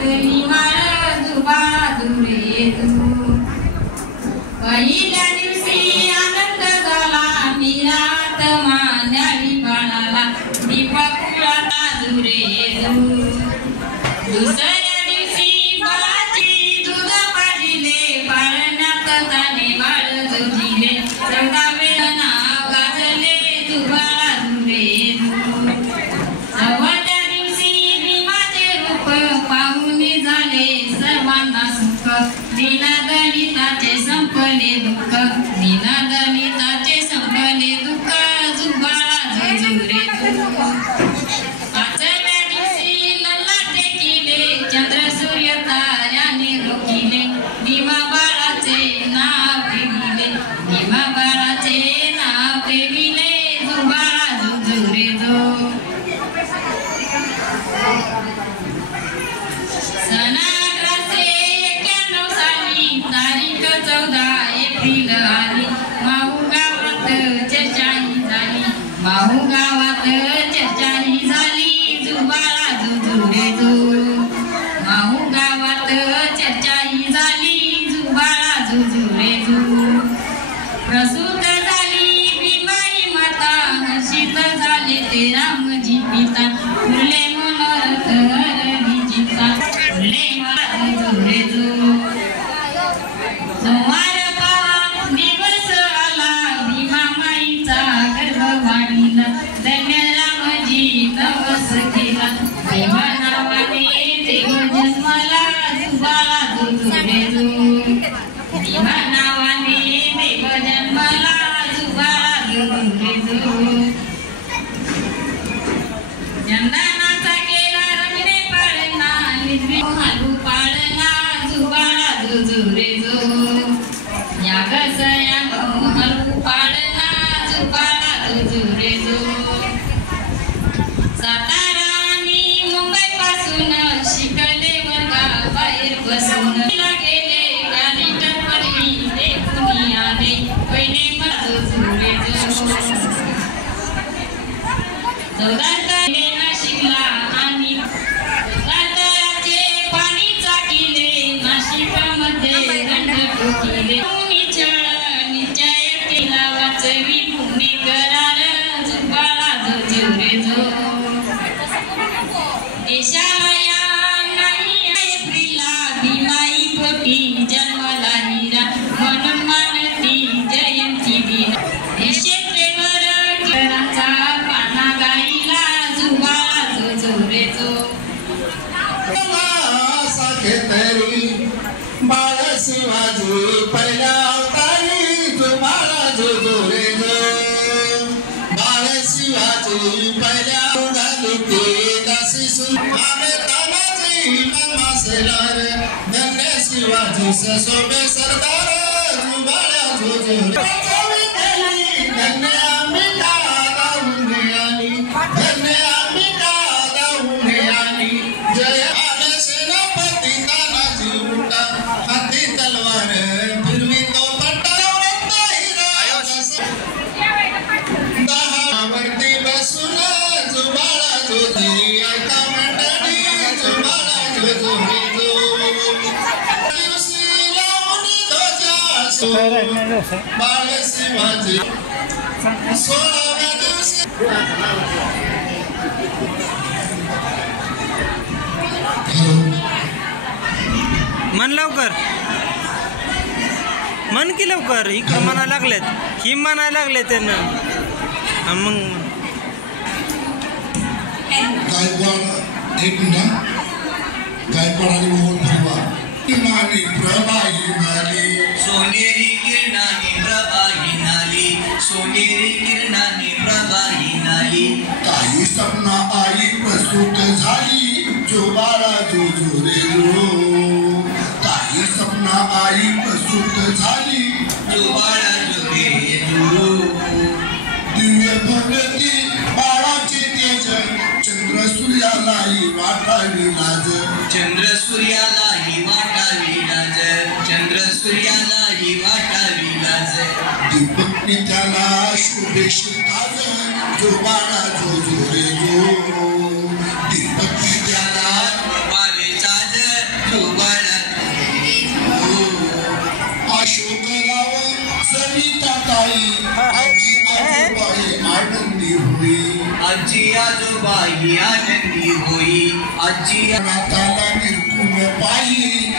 घातली माळ जुबाळा जुरे जू पहिल्या दिवशी आनंद झाला निरात मांडली बाळाला दीपकुळाला जुरे जू दुसऱ्या दिवशी बाळाची दूध पाजिले पाळण्यात झाले बाळ जुजिले 14 वेळा नाव गाजले जुबाळा जुरे जू 14व्या दिवशी भीमाचे रूप पाहून झाले सर्वांना सुख दीनदलिताचे संपले दुःख दीनदलिताचे संपले दुःख जुबाळा जुरे जू 5व्या दिवशी ललाटे केले चंद्र सूर्य ताऱ्याने रोखिले भीमा बाळाचे नाव ठेविले भीमा बाळाचे नाव ठेविले जुबाळा जुरे जू सन 1891 साली तारीख 14 एप्रिल आली माहू गावात चर्चाही झाली माहू गावात चर्चाही झाली जुबाळा जुरे जू माहू गावात चर्चाही झाली जुबाळा जुरे जू प्रसूत झाली भीमाई माता हर्षित झाले ते रामजी पिता फुले मनोरथ हरविजिता फुले जुरे जू सोमवार पावा दिवस आला भीमा माईचा गर्भ वाढीला धन्य रामजी नवस केला भीमा नावाने देव जन्माला जुबाळा जुरे जू भीमा नावाने देव जन्माला जुबाळा जुरे जू चंदनाचा केला रंगणे पाळणा निजवी हालू पाळणा जुबाळा जुरे जू या गसया हालू पाळणा जुबाळा जुरे जू सातारा आणि मुंबई पासून शिकले वर्गा बाहेर बसून गेले गाडी टपरी देखून आले पहिले जुरे जू 14 नाशिकला आणि साताऱ्याचे पाणी चाकिले नाशिकामध्ये गंध ठोकिले निश्चय केला वाचवी पुणे करार जुबाळा जुरे जू देशाला या नाही एप्रिला भीमाई पोटी जन्मला हिरा म्हणून मानती जयंती दिन क्षेत्रेवर किरणाचा पाना गाईला जुबाळा जुरे जू बाळ शिवाजी पहिल्या अवतारी जुबाळा जुरे जू बाळ शिवाजी पहिल्या उगाली ते दासी सुनामे तानाजी मामा सेलार धन्य शिवाजी ससोबे सरदार जुबाळा जुरे धन्य अंबिका दाऊन आली धन्य अंबिका दाऊन आली जय आले सेनापती तानाजी उठा हाती तलवार फिरवी तो पट्टा दहावरती बसून जुबाळा जुरे ऐका मंडळी जुबाळा जुरे जू दिवशी लावून ध्वजा बाळ शिवाजी 16व्या दिवशी मन लवकर मन की लवकर इकडं म्हणा लागलेत ही म्हणायला लागले त्यांना मग गायकवाड एक मिनिट गायकवाड आणि मोहन परिवार किनारी प्रभाही नाली सोनेरी किरणानी प्रभाही नाली सोनेरी किरणानी प्रभाही नाली काही सपना आई प्रसूत झाली जुबाळा जुरे जू काही सपना आई प्रसूत झाली जुबाळा जुरे जू दिव्य भगती बाळाचे तेज चंद्र सूर्यालाही वाटावी लाज चंद्र सूर्यालाही वाटावी लाज चंद्र सूर्यालाही वाटावी लाज दीपक त्याला शुभेच्छा ताज जुबाळा जुरे जू दीपक त्याला बाले चाज आजोबाई आनंदी होई आजी आजोबाई आनंदी होई आजी नाताला निरखून पायी